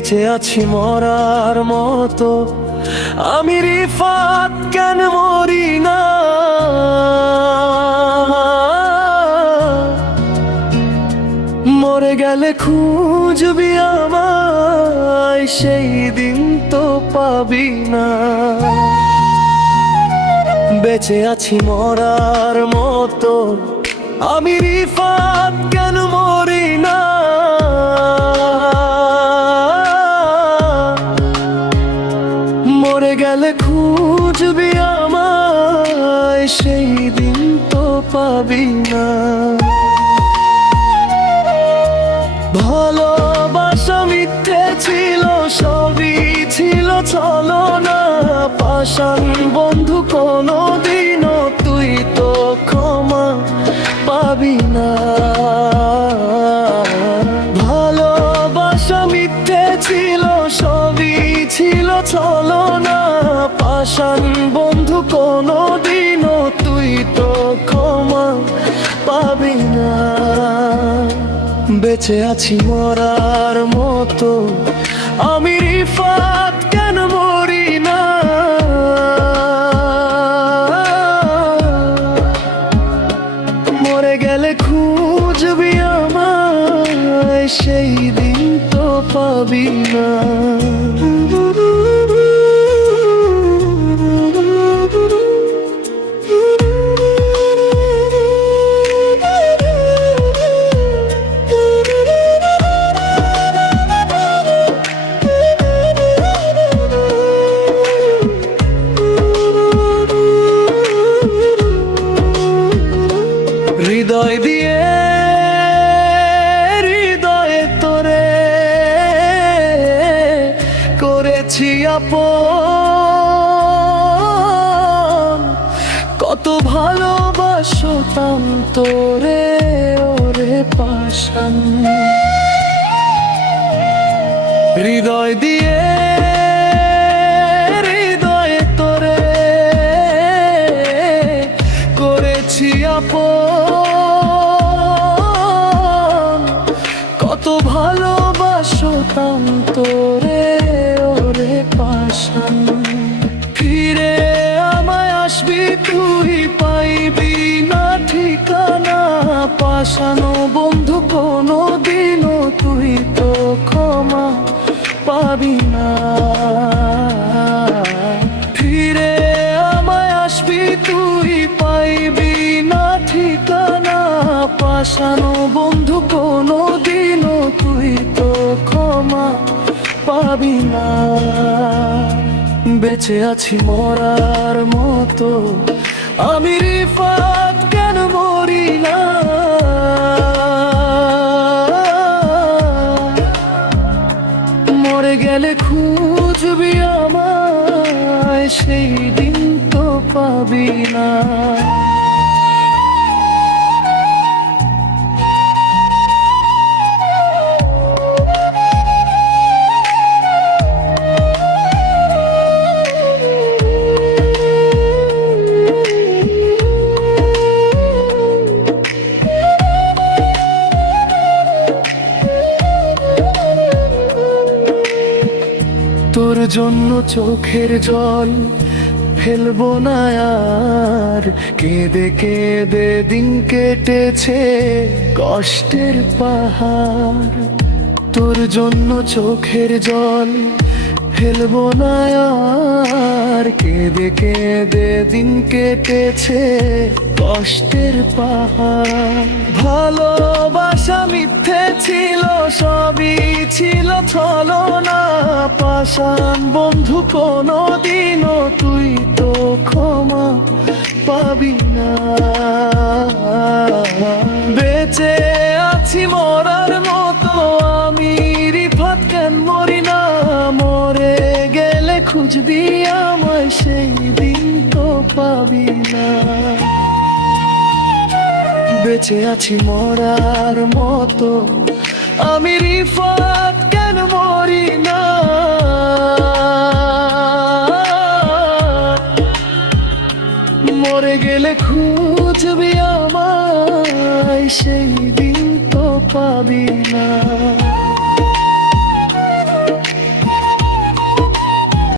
বেঁচে আছি মরার মতো, আমি রিফাত কেন মরি না? মরে গেলে খুঁজবি আমায়, সেই দিন তো পাবি না। বেঁচে আছি মরার মতো, আমি রিফাত কেন মরি না? মরে গেলে খুঁজবি আমায়, সেই দিন তো পাবি না। ভালোবাসা মিথ্যে ছিল, সবই ছিল ছলনা। পাষাণ বন্ধু কোনোদিনও তুই তো ক্ষমা পাবি না। ভালোবাসা মিথ্যে ছিল, সবই ছিল ছলনা। পাষাণ বন্ধু কোনোদিনও তুই তো ক্ষমা পাবি না। বেঁচে আছি মরার মতো, আমি রিফাত কেন মরি না? মরে গেলে খুঁজবি আমায়, সেই দিন তো পাবি না। হৃদয় দিয়ে হৃদয়ে তোরে করেছি আপন। কত ভালোবাসতাম তোরে, ওরে পাষাণ। হৃদয় দিয়ে হৃদয়ে তোরে করেছি আপন। কত ভালোবাসতাম তোরে, ওরে পাষাণ। ফিরে আমায় আসবি তুই, পাইবি না ঠিকানা। পাষাণ বন্ধু কোনোদিনও তুই তো ক্ষমা পাবি না। ফিরে আমায় আসবি তুই, পাইবি না ঠিকানা। পাষাণ বন্ধু কোনোদিনও তুই তো ক্ষমা পাবি না। বেঁচে আছি মরার মতো, আমি রিফাত কেন মরি না? মরে গেলে খুঁজবি আমায়, সেই দিন তো পাবি না। তোর জন্য চোখের জল ফেলবো না আর, কেঁদে কেঁদে দিন কেটেছে কষ্টের পাহাড়। তোর জন্য চোখের জল ফেলবো না আর, কেঁদে কেঁদে দিন কেটেছে কষ্টের পাহাড়। ভালোবাসা মিথ্যে ছিল, সবই ছিল ছলনা। পাষাণ বন্ধু কোনোদিনও তুই তো ক্ষমা পাবি না। বেঁচে আছি মরার মতো, আমি রিফাত কেন মরি না? মরে গেলে খুঁজবি আমায়, সেই দিন তো পাবি না। বেঁচে আছি মরার মতো, আমি রিফাত কেন মরি না? মরে গেলে খুঁজবি আমায়, সেই দিন তো পাবি না।